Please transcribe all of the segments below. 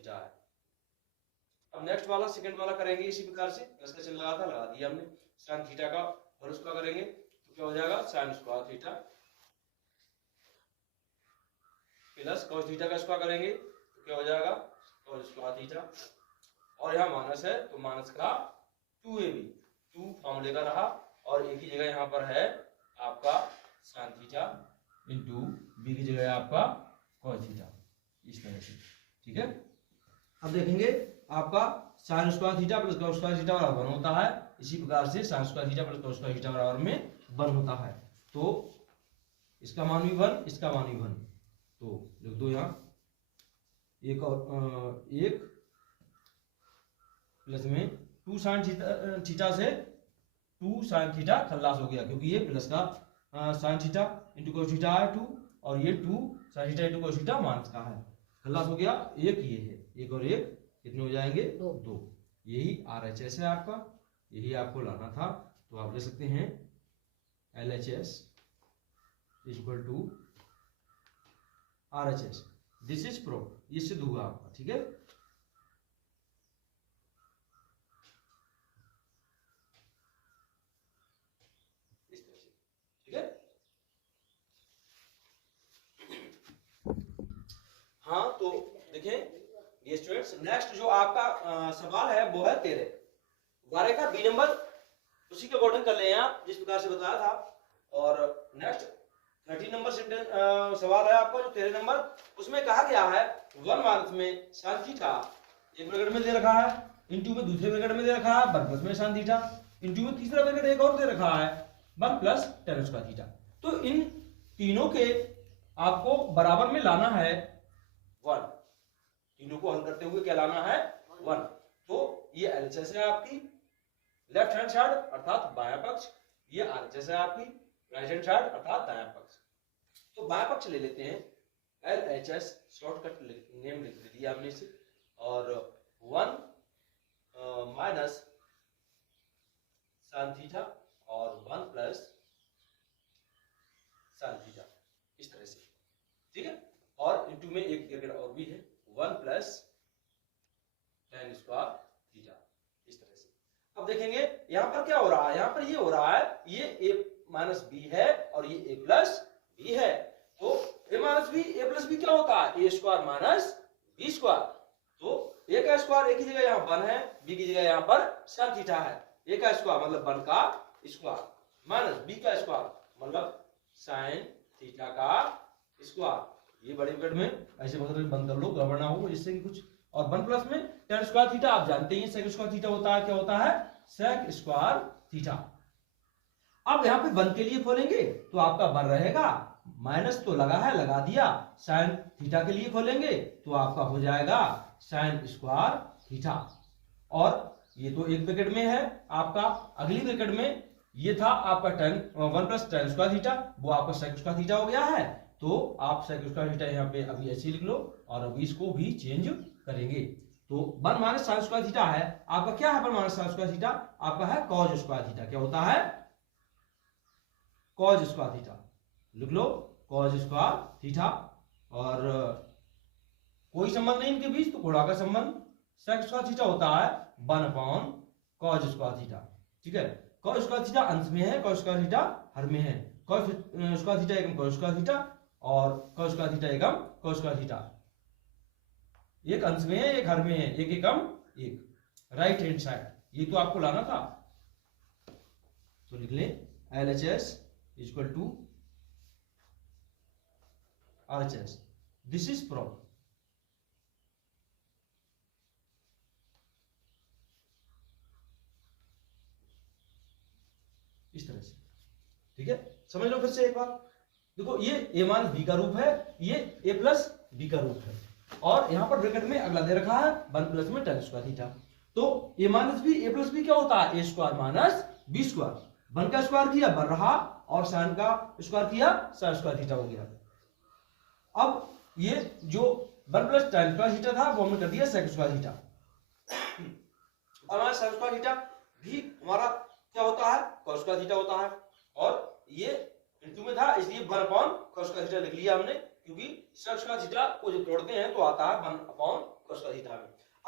Theta है। अब next वाला सेकंड वाला करेंगे इसी प्रकार से, प्लस का चिन्ह लगा था, लगा दिया हमने। साइन थीटा का होल स्क्वायर करेंगे तो क्या हो जाएगा, sine square theta plus cos theta का स्क्वायर करेंगे तो क्या हो जाएगा, कॉस स्क्वायर थीटा। और यहाँ माइनस है तो माइनस का 2ab, 2 फॉर्मूले का रहा, और एक ही जगह यहाँ पर है आपका साइन थीटा इंटू बी की जगह आपका कॉस थीटा, इस तरह से। ठीक है, अब देखेंगे आपका sine square theta plus cos square theta बराबर 1 होता है, इसी प्रकार से sine square theta plus cos square theta बराबर में 1 होता है। तो इसका मान भी 1, इसका मान भी 1, तो लिख दो यहाँ एक और एक प्लस में 2 साइन थीटा से 2 साइन थीटा खल्लास हो गया, क्योंकि ये प्लस का sine theta into cos theta है 2, और ये 2 sine theta into cos theta minus का है, खल्लास हो गया। एक ये है, एक और एक कितने हो जाएंगे, 2। यही RHS है आपका, यही आपको लाना था। तो आप ले सकते हैं LHS equal to RHS, this is proof, ये सिद्ध हुआ आपका। ठीक है, इस तरह से। ठीक है, हाँ तो देखें ये स्टूडेंट्स, नेक्स्ट जो आपका सवाल है वो है 13 12 का बी नंबर, उसी के अकॉर्डिंग कर ले आप जिस प्रकार से बताया था। और नेक्स्ट 13 नंबर सवाल है आपका जो 13 नंबर, उसमें कहा गया है 1 माइनस में साइन थीटा एक ब्रैकेट में दे रखा है, इंटू में दूसरे ब्रैकेट में दे रखा है 1 प्लस में साइन थीटा, इंटू में तीसरा ब्रैकेट एक और दे रखा है 1 प्लस tan स्क्वायर थीटा। तो इन तीनों के आपको बराबर में लाना है 1, तीनों को हल करते हुए क्या लाना है 1। तो ये LHS है आपकी लेफ्ट हैंड साइड अर्थात बायां पक्ष, ये RHS है आपकी राइट हैंड साइड अर्थात दायां पक्ष। तो बायां पक्ष ले लेते हैं, LHS शॉर्टकट नेम लिख दिया हमने इसे, और 1 माइनस साइन थीटा और 1 प्लस साइन थीटा, इस तरह से। ठीक है, और इंटू में एक ब्रैकेट और भी है 1 प्लस tan स्क्वायर थीटा, इस तरह से। अब देखेंगे यहां पर क्या हो रहा है, यहां पर ये हो रहा है ये a माइनस बी है और ये a प्लस बी है। तो a minus B a plus B क्या होता है, a square minus B square. तो a का स्क्वायर एक ही जगह यहाँ 1 है, b की जगह यहाँ पर साइन थीटा है। a का स्क्वायर मतलब 1 का स्क्वायर माइनस b का स्क्वायर मतलब साइन थीटा का स्क्वायर। ये बड़े ब्रैकेट में ऐसे बंद कर लो, गड़बड़ ना हो इससे कुछ। और 1 प्लस में tan स्क्वायर थीटा, आप जानते हैं सेक स्क्वायर थीटा होता है, क्या होता है सेक स्क्वायर थीटा। अब यहाँ पे 1 के लिए खोलेंगे तो आपका 1 रहेगा, माइनस तो लगा है लगा दिया, साइन थीटा के लिए खोलेंगे तो आपका हो जाएगा साइन स्क्वायर थीटा। और ये तो एक ब्रैकेट में है आपका, अगली ब्रैकेट में ये था आपका 1 प्लस tan स्क्वायर थीटा, वो आपका सेक स्क्वायर थीटा हो गया है। तो आप सेक स्क्वायर थीटा यहाँ पे अभी ऐसे लिख लो, और अभी इसको भी चेंज करेंगे। तो 1 माइनस साइन स्क्वायर थीटा है आपका, क्या है 1 माइनस साइन स्क्वायर थीटा, आपका है कॉस स्क्वायर थीटा। क्या होता है, कॉस स्क्वायर थीटा, लिख लो कॉस स्क्वायर थीटा। और कोई संबंध नहीं इनके बीच, तो गुणा का संबंध, सेक स्क्वायर थीटा होता है 1 अपॉन कॉस स्क्वायर थीटा। ठीक है, कॉस स्क्वायर थीटा अंश में है, कॉस स्क्वायर थीटा हर में है, कॉस स्क्वायर थीटा एकम कॉस स्क्वायर थीटा और कॉस स्क्वायर थीटा एकम कॉस स्क्वायर थीटा। एक अंश में है एक हर में है, एक एकम एक, राइट हैंड साइड। ये तो आपको लाना था, तो लिख लें LHS equal to RHS, this is proof. इस तरह से। ठीक है, समझ लो फिर से एक बार। देखो ये a माइनस बी का रूप है, ये a प्लस बी का रूप है, और यहां पर ब्रैकेट में अगला दे रखा है 1 प्लस में tan स्क्वायर थीटा। तो a minus B a plus B क्या होता है, a square minus B square. 1 का स्क्वायर किया 1 रहा, और साइन का स्क्वायर किया साइन स्क्वायर थीटा हो गया। अब ये जो 1 प्लस tan स्क्वायर थीटा था वो हमने कर दिया सेक स्क्वायर थीटा। हमारा साइन स्क्वायर थीटा भी हमारा क्या होता है, कॉस स्क्वायर थीटा होता है, और ये इंटू में था इसलिए 1 अपॉन कॉस स्क्वायर थीटा लिख लिया हमने, क्योंकि सेक स्क्वायर थीटा को जब तोड़ते हैं तो आता है 1 अपॉन कॉस स्क्वायर थीटा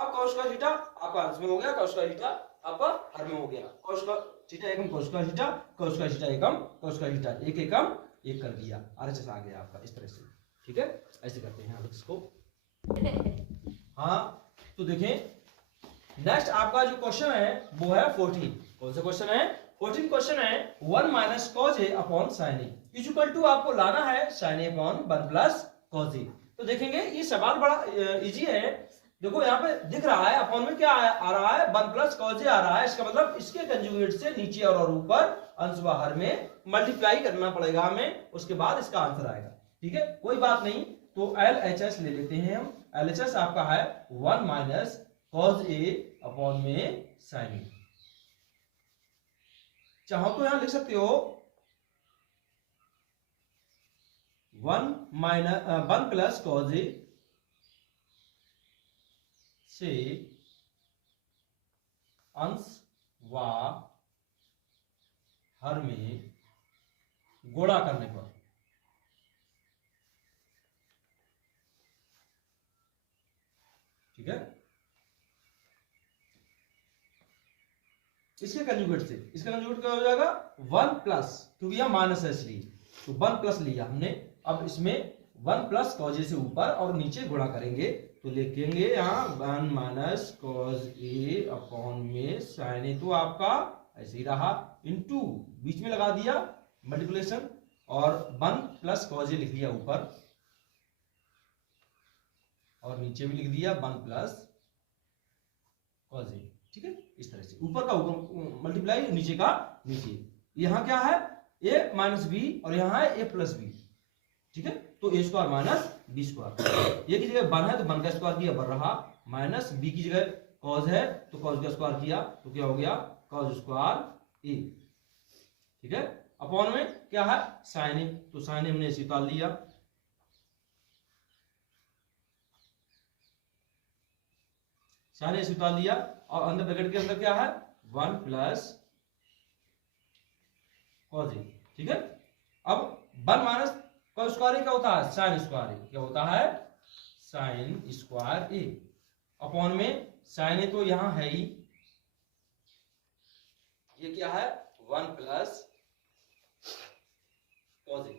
अब cos का थीटा आपका अंश में हो गया, cos का थीटा आपका हर में हो गया, cos का थीटा एकम cos का थीटा, cos का थीटा एकम cos का थीटा, एक एकम एक कर दिया, RHS आ गया आपका इस तरह से। ठीक है, ऐसे करते हैं आप इसको। हाँ तो देखें नेक्स्ट आपका जो क्वेश्चन है वो है 14। कौन सा क्वेश्चन है? 14 क्वेश्चन है 1 minus cos a upon sin a is equal to आपको लाना है sin a upon 1 plus cos a। तो देखेंगे ये सवाल बड़ा इजी है। देखो यहाँ पे दिख रहा है अपॉन में क्या आ रहा है 1 प्लस cos a आ रहा है, इसका मतलब इसके कंजुगेट से नीचे और ऊपर अंश बाहर में मल्टीप्लाई करना पड़ेगा हमें, उसके बाद इसका आंसर आएगा। ठीक है, कोई बात नहीं। तो LHS ले लेते हैं हम। LHS आपका है 1 माइनस cos a अपॉन में sin a। चाहो तो यहां लिख सकते हो 1 प्लस cos a से अंश व हर में गुणा करने पर। ठीक है, इसके कंजुगेट से, इसका कंजुगेट क्या हो जाएगा 1 प्लस, क्योंकि यह माइनस है इसलिए तो 1 प्लस लिया हमने। अब इसमें 1 प्लस cos a से ऊपर और नीचे गुणा करेंगे तो लिखेंगे यहाँ 1 माइनस cos a अपॉन में sin a, तो आपका ऐसे ही रहा, इनटू बीच में लगा दिया मल्टीप्लिकेशन और 1 प्लस cos a लिख दिया ऊपर और नीचे भी लिख दिया 1 प्लस cos a। ठीक है, इस तरह से ऊपर का ऊपर मल्टीप्लाई, नीचे का नीचे। यहाँ क्या है a माइनस बी और यहाँ है a प्लस बी। ठीक है, तो a square minus B square, ये की जगह 1 है तो 1 का स्क्वायर किया 1 रहा, माइनस b की जगह cos है तो cos का स्क्वायर किया तो क्या हो गया cos स्क्वायर a। ठीक है, अपॉन में क्या है sin a, तो sin a हमने ऐसे उतार लिया। sin a ऐसे उतार लिया और अंदर ब्रैकेट के अंदर क्या है 1 प्लस cos a। ठीक है, अब 1 माइनस cos स्क्वायर क्या होता है sin स्क्वायर, क्या होता है sin स्क्वायर a, अपॉन में sin a तो यहां है ही, ये क्या है 1 प्लस cos a।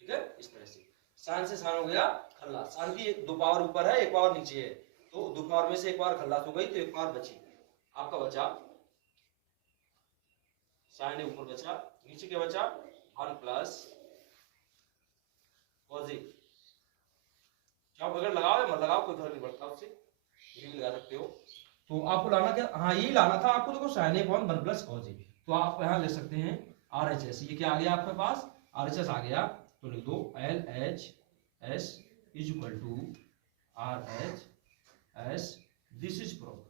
ठीक है, इस तरह से sin से sin हो गया खल्लास, sin की 2 पावर ऊपर है 1 पावर नीचे है, तो 2 पावर में से 1 पावर खल्लास हो गई तो 1 पावर बची, आपका बचा sin a ऊपर बचा, नीचे क्या बचा 1 प्लस cos a। चाहो अगर लगाओ या मत लगाओ कोई फर्क नहीं पड़ता, उससे ये भी लगा सकते हो। तो आपको लाना क्या, हाँ यही लाना था आपको। देखो sin a upon 1 plus cos a, तो आप यहाँ ले सकते हैं RHS, ये क्या आ गया आपके पास RHS आ गया, तो लिख दो LHS is equal to RHS, this is proof.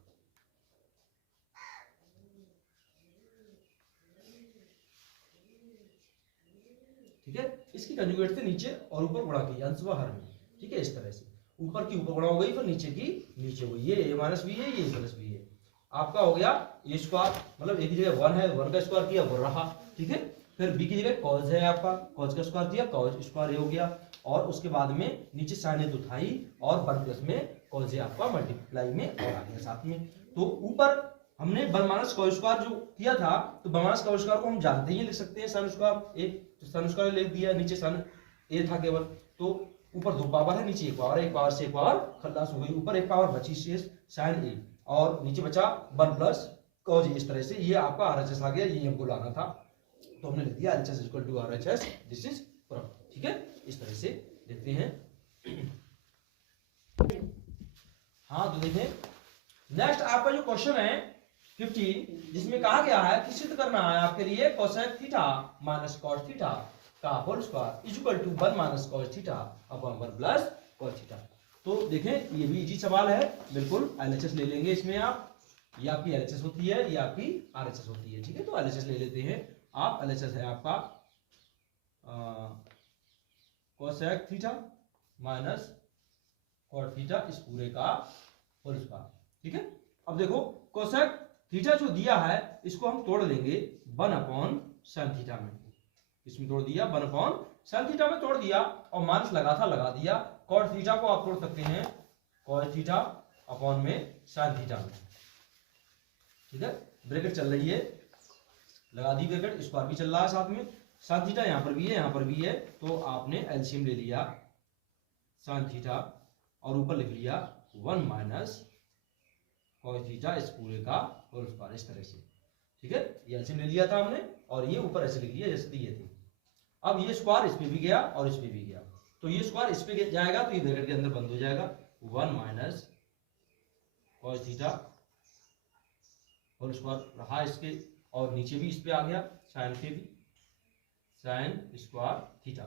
ठीक है, इसकी कंजुगेट से नीचे और ऊपर गुणा किया अंश व हर में। ठीक है, इस तरह से ऊपर की ऊपर गुणा हो गई, फिर नीचे की नीचे हुई, ये a माइनस बी है, ये a प्लस बी है, आपका हो गया a स्क्वायर, मतलब एक की जगह 1 है 1 का स्क्वायर किया 1 रहा। ठीक है, फिर b की जगह cos है आपका, cos का स्क्वायर दिया cos स्क्वायर हो गया, और उसके बाद में नीचे sin तो था ही और 1 प्लस में cos आपका मल्टीप्लाई में और आ गया साथ में। तो ऊपर हमने 1 माइनस cos स्क्वायर जो किया था, तो 1 माइनस cos स्क्वायर को हम जानते ही लिख सकते हैं sin स्क्वायर a, तो sin स्क्वायर लिख दिया, नीचे sin a था केवल, तो ऊपर 2 पावर है नीचे 1 पावर है, 1 पावर से 1 पावर खल्लास हो गई, ऊपर 1 पावर बची शेष sin a और नीचे बचा 1 प्लस cos a। इस तरह से ये आपका RHS आ गया, ये हमको लाना था, तो हमने लिख दिया LHS equal to RHS, this is proof. ठीक है, इस तरह से देखते हैं। हाँ तो देखें नेक्स्ट आपका जो क्वेश्चन है 15, जिसमें कहा गया है कि सिद्ध करना है आपके लिए cosec theta minus cos theta का whole square is equal to 1 minus cos theta upon 1 plus cos theta. तो देखें ये भी इजी सवाल है, बिल्कुल LHS ले लेंगे इसमें आप, ये आपकी LHS होती है, ये आपकी RHS होती है। ठीक है, तो LHS ले लेते हैं आप, LHS है आपका cosec theta minus cot theta इस पूरे का होल स्क्वायर। ठीक है, अब देखो कोसेक थीटा जो दिया है इसको हम तोड़ लेंगे 1 अपॉन साइन थीटा में, इसमें तोड़ दिया 1 अपॉन साइन थीटा में तोड़ दिया और माइनस लगा था लगा दिया। कॉट थीटा को आप तोड़ सकते हैं कॉस थीटा अपॉन में साइन थीटा में, ठीक है। ब्रैकेट चल रही है, लगा दी ब्रैकेट, स्क्वायर भी चल रहा है साथ में, साइन थीटा यहाँ पर भी है, यहाँ पर भी है, तो आपने एलसीएम ले लिया साइन थीटा और ऊपर लिख लिया 1 माइनस कॉस थीटा इस पूरे का होल स्क्वायर, इस तरह से, ठीक है। ये एलसीएम ले लिया था हमने और ये ऊपर ऐसे लिख लिया जैसे दिए थे। अब ये स्क्वायर इस पे भी गया और इस पे भी गया, तो ये स्क्वायर इस पे जाएगा तो ये ब्रैकेट के अंदर बंद हो जाएगा, 1 minus cos theta whole square रहा इसके, और नीचे भी इस पे आ गया साइन पे भी साइन स्क्वायर थीटा,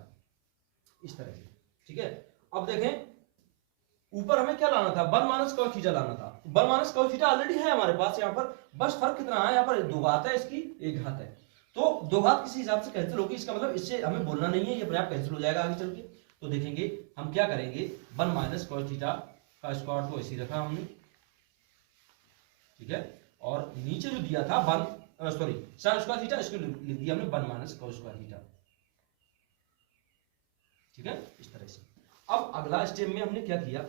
इस तरह से, ठीक है। अब देखें ऊपर हमें क्या लाना था, 1 माइनस कॉस थीटा लाना था। 1 माइनस कॉस थीटा ऑलरेडी है हमारे पास यहाँ पर, बस फर्क कितना है, यहाँ पर 2 घात है इसकी, 1 घात है, तो 2 घात किसी हिसाब से कैंसिल होगी, इसका मतलब इससे हमें बोलना नहीं है, ये अपने आप कैंसिल हो जाएगा आगे चल के। तो देखेंगे हम क्या करेंगे, 1 माइनस कॉस थीटा का स्क्वायर तो ऐसे रखा हमने, ठीक है, और नीचे जो दिया था साइन स्क्वायर थीटा, इसको लिख दिया हमने 1 माइनस कॉस स्क्वायर थीटा, ठीक है, इस तरह से। अब अगला स्टेप में हमने क्या किया,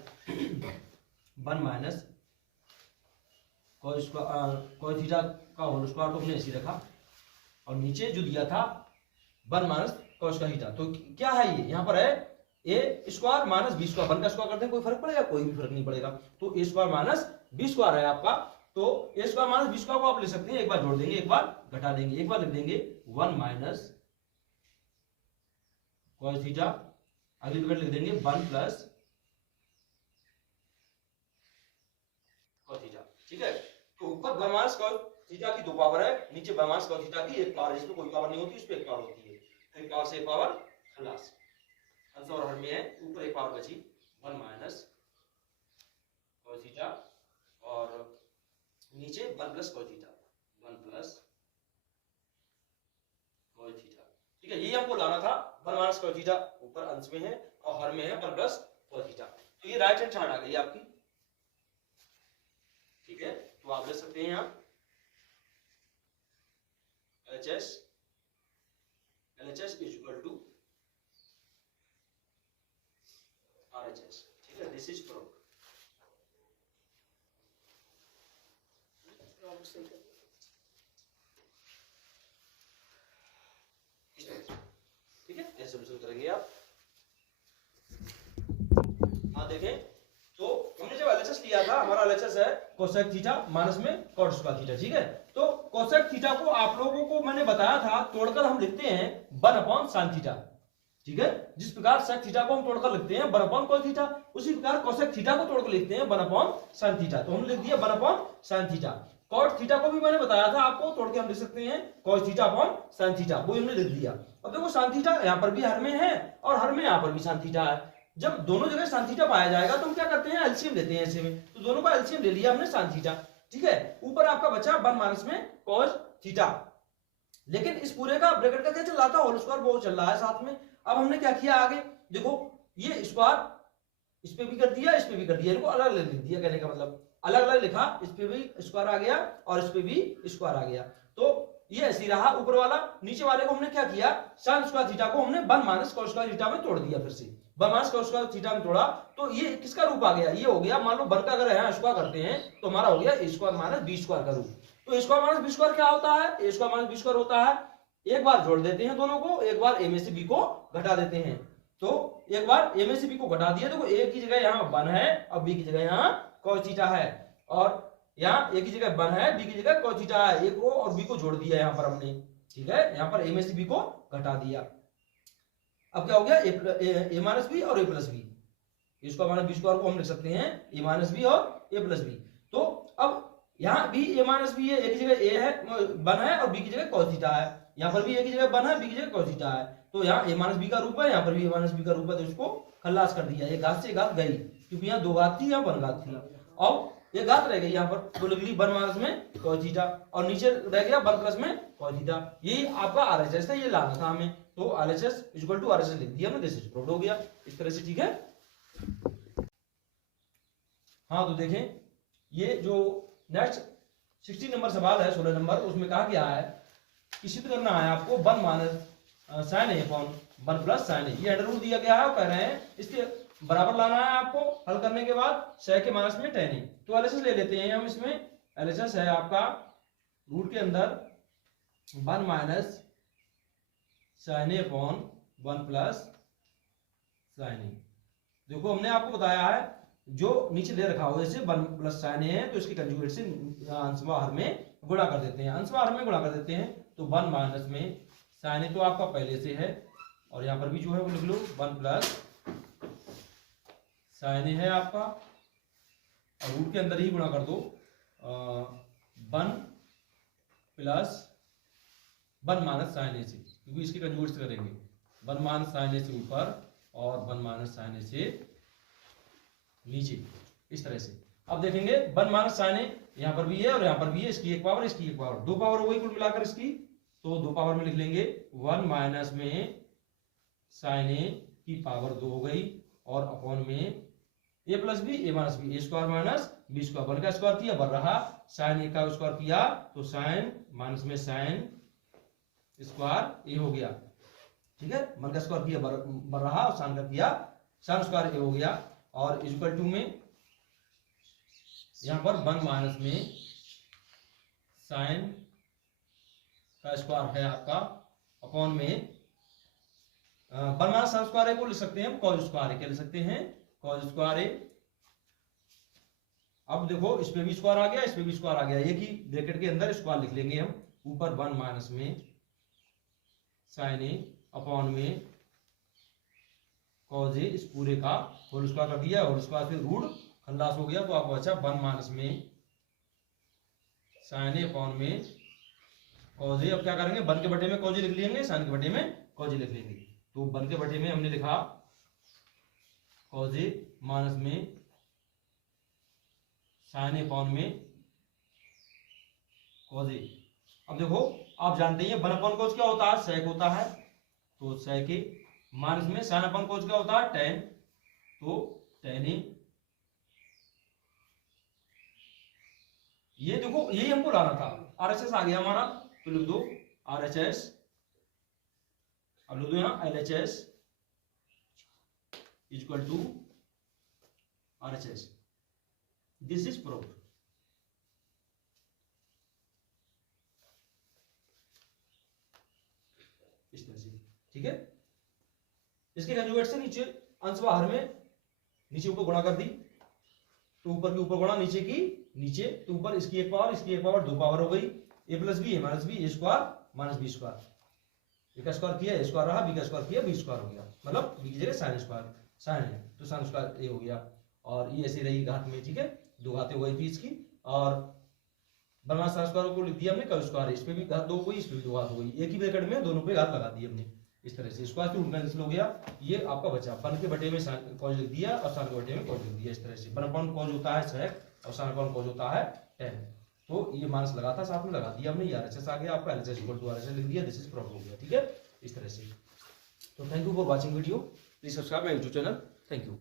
1 माइनस कॉस थीटा का होल स्क्वायर तो हमने ऐसे रखा, और नीचे जो दिया था 1 माइनस कॉस का थीटा, तो क्या है ये, यहाँ पर है ए स्क्वायर माइनस बी स्क्वायर, 1 का स्क्वायर करते हैं कोई फर्क पड़ेगा, कोई भी फर्क नहीं पड़ेगा, तो ए स्क्वायर माइनस बी स्क्वायर है आपका, तो ए स्क्वायर माइनस बी स्क्वायर को आप ले सकते हैं, एक बार जोड़ देंगे एक बार घटा देंगे, एक बार लिख देंगे 1 माइनस कॉस थीटा, अगली ब्रैकेट लिख देंगे 1 प्लस कॉस थीटा, ठीक है। तो ऊपर 1 माइनस कॉस थीटा की 2 पावर है, नीचे 1 माइनस कॉस थीटा की 1 पावर है, जिसमें कोई पावर नहीं होती, उस पे 1 पावर होती है, तो 1 पावर से 1 पावर खलास, अंश और हर में है, ऊपर 1 पावर बची 1 माइनस कॉस थीटा और नीचे 1 plus cos theta, 1 plus cos theta, ठीक है। यही हमको लाना था, 1 माइनस कॉस थीटा ऊपर अंश में है और हर में है 1 प्लस कॉस थीटा, तो ये राइट हैंड साइड आ गई आपकी, ठीक है। तो आप ले सकते हैं यहाँ LHS is equal to RHS, ठीक है, दिस इज प्रूफ, ठीक है, ऐसे सॉल्यूशन करेंगे आप। हाँ देखें, तो हमने जब LHS लिया था, हमारा LHS है कोसेक थीटा माइनस में कॉट स्क्वायर थीटा, ठीक है। तो कोसेक थीटा को आप लोगों को मैंने बताया था तोड़कर हम लिखते हैं 1 अपॉन साइन थीटा, ठीक है। जिस प्रकार सेक थीटा को हम तोड़कर लिखते हैं 1 अपॉन कॉस थीटा, उसी प्रकार कोसेक थीटा को तोड़कर लिखते हैं 1 अपॉन साइन थीटा, तो हमने लिख दिया 1 upon sine theta. Cot theta को भी मैंने बताया था आपको, तोड़ के हम लिख सकते हैं cos theta upon sine theta, वो हमने लिख दिया। अब देखो साइन थीटा यहाँ पर भी हर में है और हर में यहाँ पर भी साइन थीटा है, जब दोनों जगह साइन थीटा पाया जाएगा तो हम क्या करते हैं, एलसीएम लेते हैं ऐसे में, तो दोनों का एलसीएम ले लिया हमने साइन थीटा, ठीक है। ऊपर आपका बचा 1 माइनस में कॉस थीटा, लेकिन इस पूरे का ब्रैकेट का क्या चल रहा था, होल स्क्वायर वो चल रहा है साथ में। अब हमने क्या किया आगे, देखो ये स्क्वायर इस पे भी कर दिया, इस पे भी कर दिया, इनको अलग अलग लिख दिया, कहने का मतलब अलग अलग लिखा, इस पे भी स्क्वायर आ गया और इस पे भी स्क्वायर आ गया, तो ये ऐसी रहा ऊपर वाला। नीचे वाले को हमने क्या किया, साइन स्क्वायर थीटा को हमने 1 माइनस कॉस स्क्वायर थीटा में तोड़ दिया, फिर से 1 माइनस कॉस स्क्वायर थीटा में तोड़ा, तो ये किसका रूप आ गया, ये हो गया, मान लो 1 का अगर यहाँ स्क्वायर करते हैं तो हमारा हो गया a square minus b square का रूप। तो a square minus b square क्या होता है, a square minus b square होता है, एक बार जोड़ देते हैं दोनों को, एक बार a में से b को घटा देते हैं, तो एक बार a में से b को घटा दिया, देखो a की जगह यहाँ 1 है और b की जगह यहाँ cos थीटा है, और यहाँ a की जगह 1 है, b की जगह cos थीटा है, a को और b को जोड़ दिया यहाँ पर हमने, ठीक है, यहाँ पर a में से b को घटा दिया। अब क्या हो गया, a माइनस बी और a प्लस बी, इसको माइनस बी स्क्वायर को हम लिख सकते हैं a माइनस बी और a प्लस बी। तो अब यहाँ भी a माइनस बी है, a की जगह a है 1 है और b की जगह cos थीटा है, यहाँ पर भी a की जगह 1 है, b की जगह cos थीटा है, तो यहाँ a माइनस बी का रूप है, यहाँ पर भी a माइनस बी का रूप है, तो इसको खल्लास कर दिया, एक घात से एक घात गई, क्योंकि यहाँ 2 घात थी, यहाँ 1 घात थी, और एक घात रह गई यहाँ पर, तो लिख ली 1 माइनस में cos थीटा और नीचे रह गया 1 प्लस में cos थीटा, यही आपका RHS था, ये लाना था हमें, तो RHS इक्वल टू RHS लिख दिया हमने, दिस इज प्रूव्ड हो गया इस तरह से, ठीक है। हाँ तो देखें, ये जो नेक्स्ट 60 नंबर सवाल है, 16 नंबर, उसमें कहा गया है कि सिद्ध करना है आपको 1 माइनस साइन ए अपॉन 1 प्लस साइन ए, ये अंडर रूट दिया गया है, कह रहे हैं इसके बराबर लाना है आपको हल करने के बाद sec के माइनस में tan a। तो एलएचएस ले लेते हैं हम इसमें। एलएचएस है आपका रूट के अंदर 1 minus sin a upon 1 plus sin a। देखो हमने आपको बताया है जो नीचे दे रखा हो जैसे 1 प्लस sin a है तो इसके कंजुगेट से अंशवाहर में गुणा कर देते हैं, अंशवाहर में गुणा कर देते हैं। तो 1 माइनस में sin a तो आपका पहले से है और यहाँ पर भी जो है वो लिख लो 1 प्लस sin a है आपका और रूट के अंदर ही गुणा कर दो 1 प्लस 1 माइनस sin a से, क्योंकि इसके कंजुगेट से करेंगे 1 माइनस sin a से ऊपर और 1 माइनस sin a से नीचे, इस तरह से। अब देखेंगे 1 माइनस sin a यहाँ पर भी है और यहाँ पर भी है, इसकी एक पावर इसकी एक पावर, 2 पावर हो गई कुल मिलाकर इसकी। तो 2 पावर में लिख लेंगे 1 माइनस में sin a की पावर 2 हो गई और अपॉन में a plus B a minus B, A square minus B square, 1 का स्क्वायर किया बढ़ रहा, sin a का स्क्वायर किया तो sin माइनस में sin स्क्वायर a हो गया, ठीक है। 1 का स्क्वायर किया बढ़ रहा और sin का किया sin स्क्वायर a हो गया और इक्वल टू में यहां पर 1 माइनस में sin का स्क्वायर है आपका अपॉन में 1 माइनस sin स्क्वायर a को लिख सकते हैं हम cos स्क्वायर a, क्या लिख सकते हैं cos स्क्वायर a। अब देखो इस पे भी स्क्वायर आ गया, इस पे भी स्क्वायर आ गया, एक ही ब्रैकेट के अंदर स्क्वायर लिख लेंगे हम। ऊपर 1 माइनस में sin a अपॉन में cos a, इस पूरे का होल स्क्वायर कर दिया, होल स्क्वायर से रूट खल्लास हो गया तो आपको अच्छा 1 माइनस में sin a अपॉन में cos a। अब क्या करेंगे 1 के बटे में cos a लिख लेंगे, sin के बटे में cos a लिख लेंगे। तो 1 के बटे में हमने लिखा cos a माइनस में sin a अपॉन में cos a। अब देखो आप जानते हैं 1 अपॉन cos क्या होता है sec होता है, तो sec a माइनस में sin अपॉन cos क्या होता है tan, तो tan a। ये देखो यही हमको लाना था, आरएचएस आ गया हमारा तो लिख दो आरएचएस। अब लिख दो यहां LHS equal to RHS, this is proved. इस तरह से, ठीक है। इसके कंजुगेट से नीचे अंशवाहर में नीचे ऊपर गुणा कर दी तो ऊपर की ऊपर गुणा नीचे की नीचे, तो ऊपर इसकी एक पावर इसकी एक पावर 2 पावर हो गई, a plus B a minus B A square minus B square, A का स्क्वायर किया ए स्क्वायर रहा, बी का स्क्वायर किया बी स्क्वायर हो गया, मतलब बी की जगह साइन स्क्वायर साइन है तो साइन स्क्वायर ए हो गया और ये ऐसे रही घात में, ठीक है। 2 घातें हो गई थी इसकी और बना साइन स्क्वायर को लिख दिया हमने कब स्क्वायर, इस पे भी घात 2 हो गई, इस पे भी 2 घात हो गई, एक ही ब्रैकेट में दोनों पे घात लगा दी हमने इस तरह से। स्क्वायर से रूट कैंसिल हो गया, ये आपका बचा 1 के बटे में cos लिख दिया और sin के बटे में cos लिख दिया, इस तरह से 1 अपॉन cos होता है sec और sin अपॉन cos होता है tan। तो ये माइनस लगा था साथ में लगा दिया हमने, ये आरएचएस आ गया आपका, एलएचएस इक्वल टू आरएचएस लिख दिया, दिस इज प्रूव्ड हो गया, ठीक है, इस तरह से। तो thank you for watching video, please subscribe my YouTube channel, thank you.